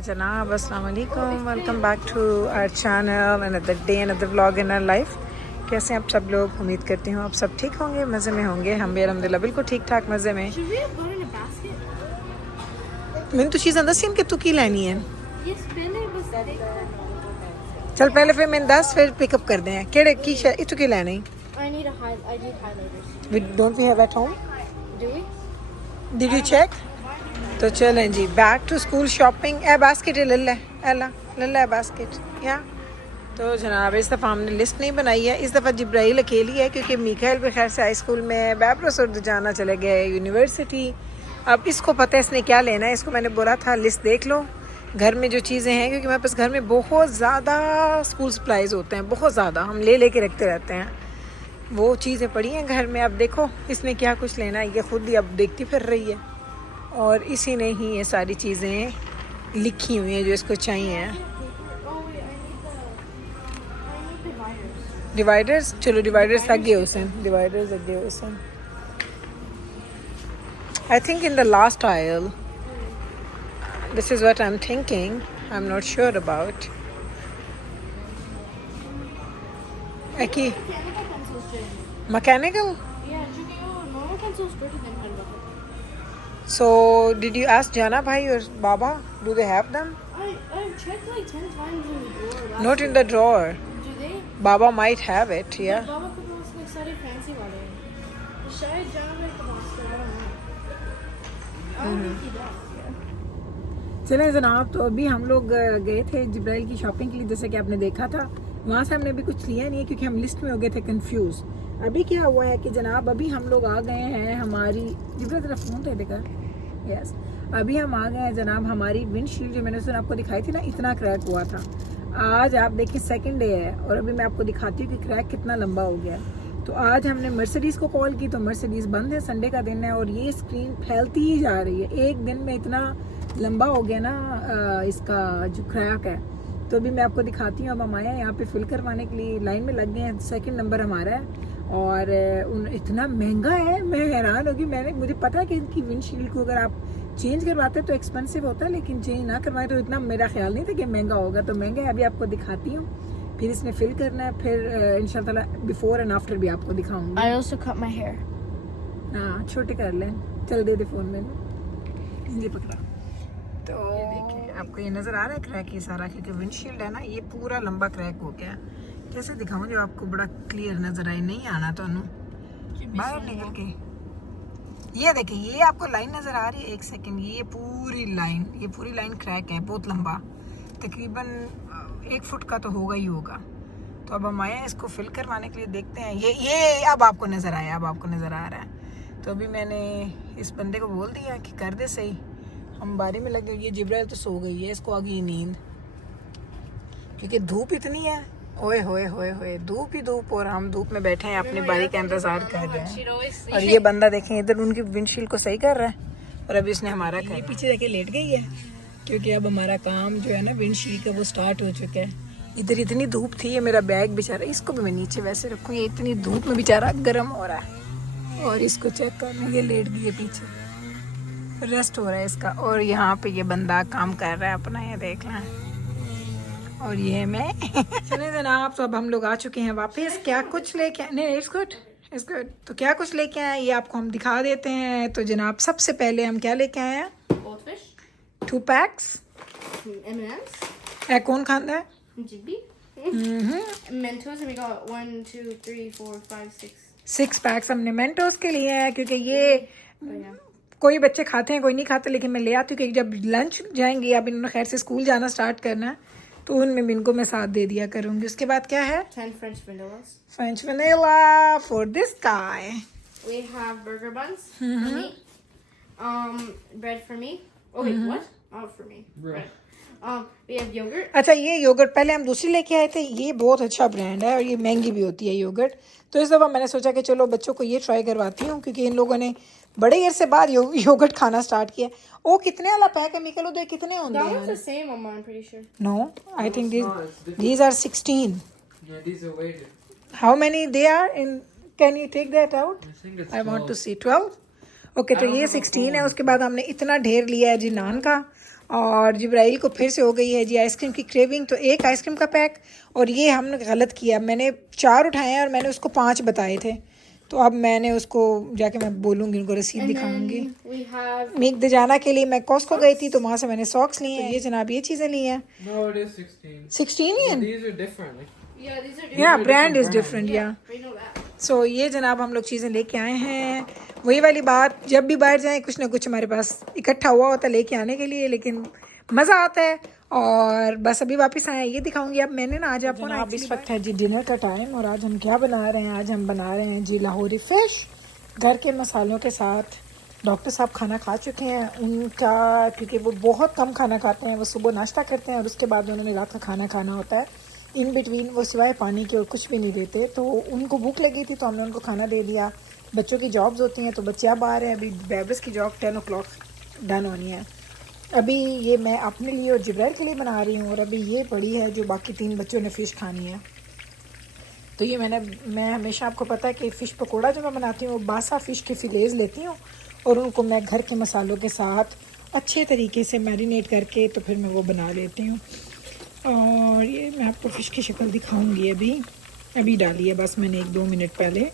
जनाब अस्सलाम वालेकुम, welcome back to our channel, another day another vlog in our life. कैसे हैं आप सब लोग? उम्मीद करती हूँ आप सब ठीक होंगे, मज़े में होंगे। हम भी अल्हम्दुलिल्लाह बिल्कुल ठीक ठाक मज़े में। मैंने तो चीज़ दसी कि तू की लैनी है। चल पहले फिर मैंने 10 फिर पिकअप कर दें केड़े की इतू की लैनी। Don't we have at home? Did you check? तो चलें जी, back to school shopping. A basket ले ले ले बास्केट या। तो जनाब इस दफ़ा हमने लिस्ट नहीं बनाई है, इस दफ़ा जिब्राइल अकेली है क्योंकि मीकाइल भी खैर से हाई स्कूल में, बैब्रोस जाना चले गए यूनिवर्सिटी। अब इसको पता है इसने क्या लेना है। इसको मैंने बोला था लिस्ट देख लो घर में जो चीज़ें हैं, क्योंकि हमारे पास घर में बहुत ज़्यादा स्कूल सप्लाइज होते हैं, बहुत ज़्यादा हम ले के रखते रहते हैं। वो चीज़ें पड़ी हैं घर में। अब देखो इसने क्या कुछ लेना है, ये खुद ही अब देखती फिर रही है और इसी ने ही ये सारी चीज़ें लिखी हुई हैं जो इसको चाहिए। डिवाइडर्स, चलो डिवाइडर्स आगे हुसैन, डिवाइडर्स आगे Hussain. I think in the last oil, this is what I am thinking, I am not sure about. की mechanical. So, did you ask Jana bhai or Baba? Do they have them? I've checked like 10 times in the drawer. Not in the drawer. Do they? Baba might have it, yeah. Baba के पास like सारे fancy वाले हैं। शायद Jana bhai के पास तो I don't know. I don't think he does. चलें जनाब, तो अभी हम लोग गए थे जिब्राइल की शॉपिंग के लिए, जैसे कि आपने देखा था। वहाँ से हमने भी कुछ लिया नहीं है क्योंकि हम लिस्ट में हो गए थे कंफ्यूज। अभी क्या हुआ है कि जनाब अभी हम लोग आ गए हैं हमारी जिब्राइल तेरा फ़ोन दे देगा। यस, अभी हम आ गए हैं जनाब हमारी विंडशील्ड जो मैंने उस दिन आपको दिखाई थी ना, इतना क्रैक हुआ था। आज आप देखिए सेकंड डे है और अभी मैं आपको दिखाती हूँ कि क्रैक कितना लंबा हो गया है। तो आज हमने मर्सिडीज़ को कॉल की तो मर्सिडीज़ बंद है, संडे का दिन है और ये स्क्रीन फैलती ही जा रही है। एक दिन में इतना लंबा हो गया ना इसका जो क्रैक है। तो अभी मैं आपको दिखाती हूँ। अब हम आए हैं यहाँ पे फिल करवाने के लिए, लाइन में लग गए हैं। सेकंड नंबर हमारा है और इतना महंगा है, मैं हैरान होगी। मुझे पता है कि इनकी विंडशील्ड को अगर आप चेंज करवाते तो एक्सपेंसिव होता है, लेकिन चेंज ना करवाए तो इतना मेरा ख्याल नहीं था कि महंगा होगा। तो महंगा है, अभी आपको दिखाती हूँ। फिर इसमें फिल करना है, फिर इंशाल्लाह बिफोर एंड आफ्टर भी आपको दिखाऊंगी। I also cut my hair. हाँ छोटे कर लें, चल दे फ़ोन में, ये पकड़ा। तो देखिए आपको ये नज़र आ रहा है क्रैक ये सारा, क्योंकि विंडशील्ड है ना ये पूरा लंबा क्रैक हो गया। कैसे दिखाऊं जो आपको बड़ा क्लियर नज़र आए? नहीं आना तो बाहर निकल के। ये देखिए ये आपको लाइन नज़र आ रही है, एक सेकंड, ये पूरी लाइन क्रैक है, बहुत लंबा, तकरीबन 1 फुट का तो होगा ही होगा। तो अब हम आए हैं इसको फिल करवाने के लिए, देखते हैं। ये अब आपको नज़र आया, अब आपको नज़र आ रहा है। तो अभी मैंने इस बंदे को बोल दिया कि कर दे सही, हम बारी में लगे। ये जिब्राइल तो सो गई है, इसको आ गई नींद क्योंकि धूप इतनी है। ओए होए होए होए, धूप ही धूप, और हम धूप में बैठे हैं अपनी बारी का इंतजार कर रहे हैं। और ये बंदा देखें इधर उनकी विंडशील्ड को सही कर रहा है और अभी इसने हमारा ये पीछे जाके लेट गई है क्योंकि अब हमारा काम जो है ना विंडशील्ड का वो स्टार्ट हो चुका है। इधर इतनी धूप थी, ये मेरा बैग बेचारा, इसको भी मैं नीचे वैसे रखूँ, ये इतनी धूप में बेचारा गर्म हो रहा है। और इसको चेक करने ये लेट गई है, पीछे रेस्ट हो रहा है इसका। और यहाँ पे ये बंदा काम कर रहा है अपना, ये देख लें। और ये मैं चले जनाब, तो अब हम लोग आ चुके हैं वापस। क्या कुछ लेके आए? नहीं, इट्स गुड। तो क्या कुछ लेके आए ये आपको हम दिखा देते हैं। तो जनाब सबसे पहले हम क्या लेके आए हैं? Goldfish. 2 PACS M&M's. कौन खांदा है? Jibby. Mentos, and we got 1, 2, 3, 4, 5, 6 PACS हमने मेंटोस के लिए हैं क्योंकि ये कोई बच्चे खाते हैं कोई नहीं खाते, लेकिन मैं ले आती हूँ क्योंकि जब लंच जाएंगे, अब इन्होंने खैर से स्कूल जाना स्टार्ट करना है तो उनमें भी इनको मैं साथ दे दिया करूँगी। उसके बाद क्या है? 10 French vanillas. French vanilla for this guy. We have burger buns for me. Bread for me. Oh wait, what? Oh, for me. Bread. We have yogurt. अच्छा, ये योगर्ट पहले हम दूसरी लेके आए थे। ये बहुत अच्छा ब्रांड है और ये महंगी भी होती है योगर्ट। तो इस दफ़ा मैंने सोचा कि चलो बच्चों को ये ट्राई करवाती हूँ क्योंकि इन लोगों ने बड़े अरसे बाद योगर्ट खाना स्टार्ट किया। ओ कितने वाला पैक है मिकल? उधर कितने होंगे? That one's the same, Mama, I'm pretty sure. No, I think these are 16. Yeah, these are weighted. How many they are in? Can you take that out? I think it's I want to 12. see 12. Okay, तो ये 16 है। उसके बाद हमने इतना ढेर लिया है जी नान का, और जिब्राइल को फिर से हो गई है जी आइसक्रीम की क्रेविंग, तो एक आइसक्रीम का पैक। और ये हमने गलत किया, मैंने 4 उठाए हैं और मैंने उसको 5 बताए थे, तो अब मैंने उसको जाके मैं बोलूँगी, उनको रसीद दिखाऊंगी। We have मीक दजाना के लिए मैं कॉस्को गई थी, तो वहाँ से मैंने सॉक्स लिए हैं। ये जनाब ये चीज़ें ली हैं। No, it is 16. 16 ही हैं? These are different. yeah, these are different. या ब्रांड इज़ brand. डिफरेंट या। We know that. सो ये जनाब हम लोग चीज़ें लेके आए हैं। वही वाली बात, जब भी बाहर जाएं कुछ ना कुछ हमारे पास इकट्ठा हुआ होता है लेके आने के लिए, लेकिन मज़ा आता है। और बस अभी वापस आए, ये दिखाऊंगी अब मैंने ना आज आपको ना। अब इस वक्त है जी डिनर का टाइम, और आज हम क्या बना रहे हैं? आज हम बना रहे हैं जी लाहौरी फ़िश घर के मसालों के साथ। डॉक्टर साहब खाना खा चुके हैं उनका, क्योंकि वो बहुत कम खाना खाते हैं। वो सुबह नाश्ता करते हैं और उसके बाद उन्होंने रात का खाना खाना होता है। इन बिटवीन वो सिवाय पानी के और कुछ भी नहीं देते, तो उनको भूख लगी थी तो हमने उनको खाना दे दिया। बच्चों की जॉब्स होती हैं, तो बच्चे अब आ रहे हैं। अभी बेबस की जॉब 10 o'clock डन होनी है। अभी ये मैं अपने लिए और जिब्राइल के लिए बना रही हूँ, और अभी ये पड़ी है जो बाकी 3 बच्चों ने फ़िश खानी है। तो ये मैं हमेशा, आपको पता है कि फ़िश पकोड़ा जो मैं बनाती हूँ वो बासा फ़िश के फिलेज़ लेती हूँ और उनको मैं घर के मसालों के साथ अच्छे तरीके से मैरिनेट करके तो फिर मैं वो बना लेती हूँ। और ये मैं आपको फ़िश की शक्ल दिखाऊंगी। अभी डाली है बस मैंने 1-2 मिनट पहले,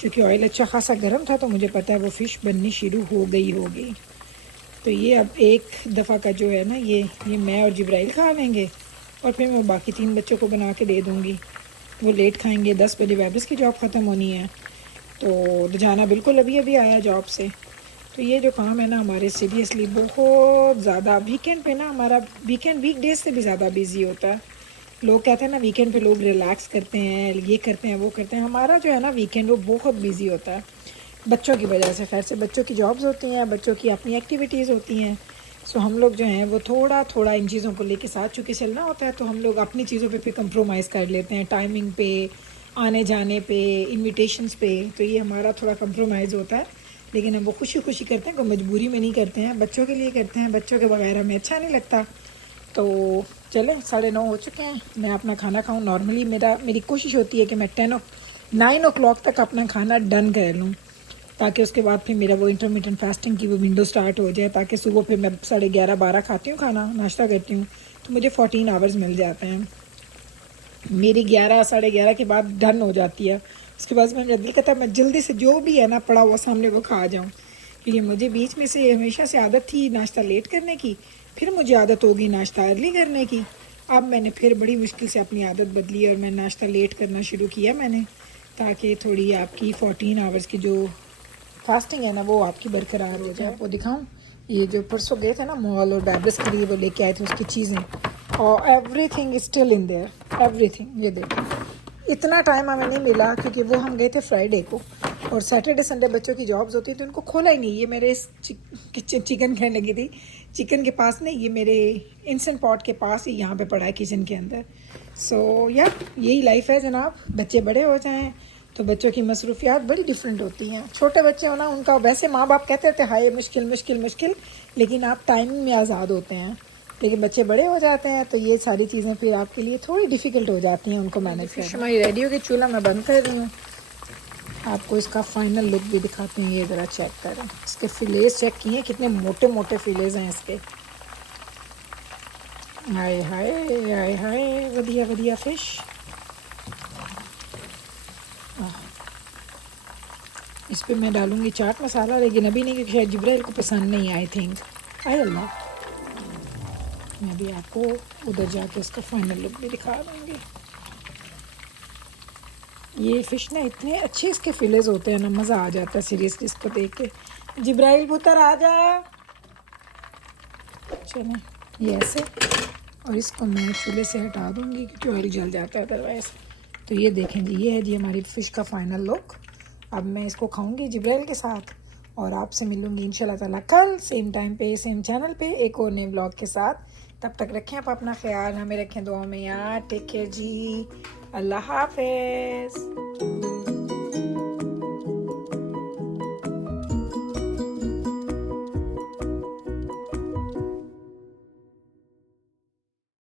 क्योंकि ऑयल अच्छा खासा गर्म था, तो मुझे पता है वो फ़िश बननी शुरू हो गई होगी। तो ये अब एक दफ़ा का जो है ना, ये मैं और जिब्राइल खा लेंगे और फिर मैं बाकी 3 बच्चों को बना के दे दूँगी। वो लेट खाएंगे, 10 बजे वेब्स की जॉब ख़त्म होनी है, तो जाना बिल्कुल अभी आया जॉब से। तो ये जो काम है ना हमारे सीरियसली बहुत ज़्यादा, वीकेंड पे ना हमारा वीकेंड वीकडेज से भी ज़्यादा बिजी होता है। लोग कहते हैं ना वीकेंड पे लोग रिलैक्स करते हैं, ये करते हैं वो करते हैं, हमारा जो है ना वीकेंड वो बहुत बिजी होता है बच्चों की वजह से। खैर से बच्चों की जॉब्स होती हैं, बच्चों की अपनी एक्टिविटीज़ होती हैं, सो हम लोग जो हैं वो थोड़ा इन चीज़ों को लेके साथ चूँकि चलना होता है, तो हम लोग अपनी चीज़ों पे फिर कंप्रोमाइज़ कर लेते हैं, टाइमिंग पे, आने जाने पे, इन्विटेशंस पे। तो ये हमारा थोड़ा कंप्रोमाइज़ होता है, लेकिन हम वो खुशी करते हैं, कोई मजबूरी में नहीं करते हैं, बच्चों के लिए करते हैं। बच्चों के बगैर हमें अच्छा नहीं लगता। तो चलें 9:30 हो चुके हैं, मैं अपना खाना खाऊं। नॉर्मली मेरी कोशिश होती है कि मैं 9 o'clock तक अपना खाना डन कर लूँ, ताकि उसके बाद फिर मेरा वो इंटरमिटेंट फास्टिंग की वो विंडो स्टार्ट हो जाए, ताकि सुबह फिर मैं 11:30-12 खाती हूँ खाना, नाश्ता करती हूँ, तो मुझे 14 आवर्स मिल जाते हैं। मेरी 11-11:30 के बाद डन हो जाती है। उसके बाद मेरा दिल कहता है मैं जल्दी से जो भी है ना पड़ा हुआ सामने वो खा जाऊँ, क्योंकि मुझे बीच में से हमेशा से आदत थी नाश्ता लेट करने की, फिर मुझे आदत होगी नाश्ता अर्ली करने की। अब मैंने फिर बड़ी मुश्किल से अपनी आदत बदली और मैं नाश्ता लेट करना शुरू किया मैंने, ताकि थोड़ी आपकी 14 आवर्स की जो फास्टिंग है ना वो आपकी बरकरार हो जाए। आपको दिखाऊं, ये जो परसों गए थे ना मॉल और बैबस के लिए वो लेके आए थे उसकी चीज़ें, और everything is still in their, everything. ये देखो इतना टाइम हमें नहीं मिला, क्योंकि वो हम गए थे फ्राइडे को, और सैटरडे संडे बच्चों की जॉब्स होती तो उनको खोला ही नहीं। ये मेरे चिकन कहने लगी थी, चिकन के पास नहीं, ये मेरे इंस्टेंट पॉट के पास ही यहाँ पे पड़ा है किचन के अंदर। सो यार यही लाइफ है जनाब, बच्चे बड़े हो जाएं तो बच्चों की मसरूफियात बड़ी डिफरेंट होती हैं। छोटे बच्चे हो ना, उनका वैसे माँ बाप कहते थे हाय मुश्किल, लेकिन आप टाइमिंग में आज़ाद होते हैं। लेकिन बच्चे बड़े हो जाते हैं तो ये सारी चीज़ें फिर आपके लिए थोड़ी डिफ़िकल्ट हो जाती हैं उनको मैनेज करना। हमारी रेडी हो गई, चूल्हा मैं बंद कर रही हूँ। आपको इसका फाइनल लुक भी दिखाते हैं, ये ज़रा चेक करें। इसके फिलेज चेक किए, कितने मोटे फिलेज हैं इसके। हाय हाय वधिया फिश। इस पर मैं डालूँगी चाट मसाला, लेकिन अभी नहीं, क्योंकि शायद जिब्राइल को पसंद नहीं, आई थिंक। आय अल्लाह, मैं भी आपको उधर जाके इसका फाइनल लुक भी दिखा दूँगी। ये फ़िश ना इतने अच्छे इसके फिलेज होते हैं ना, मज़ा आ जाता है सीरियसली इसको देख के। जिब्राइल पुत्र आ जा, चलें ये ऐसे, और इसको मैं चूल्हे से हटा दूँगी क्योंकि ऑयल जल जाता है अदरवाइज़। तो ये देखें जी, ये है जी हमारी फ़िश का फाइनल लुक। अब मैं इसको खाऊंगी जिब्राइल के साथ, और आपसे मिलूंगी इंशाल्लाह ताला कल सेम टाइम पे सेम चैनल पे एक और नए ब्लॉग के साथ। तब तक रखें आप अपना ख्याल, हमें रखें दुआ में यार। टेक केयर जी, अल्लाह हाफिज़।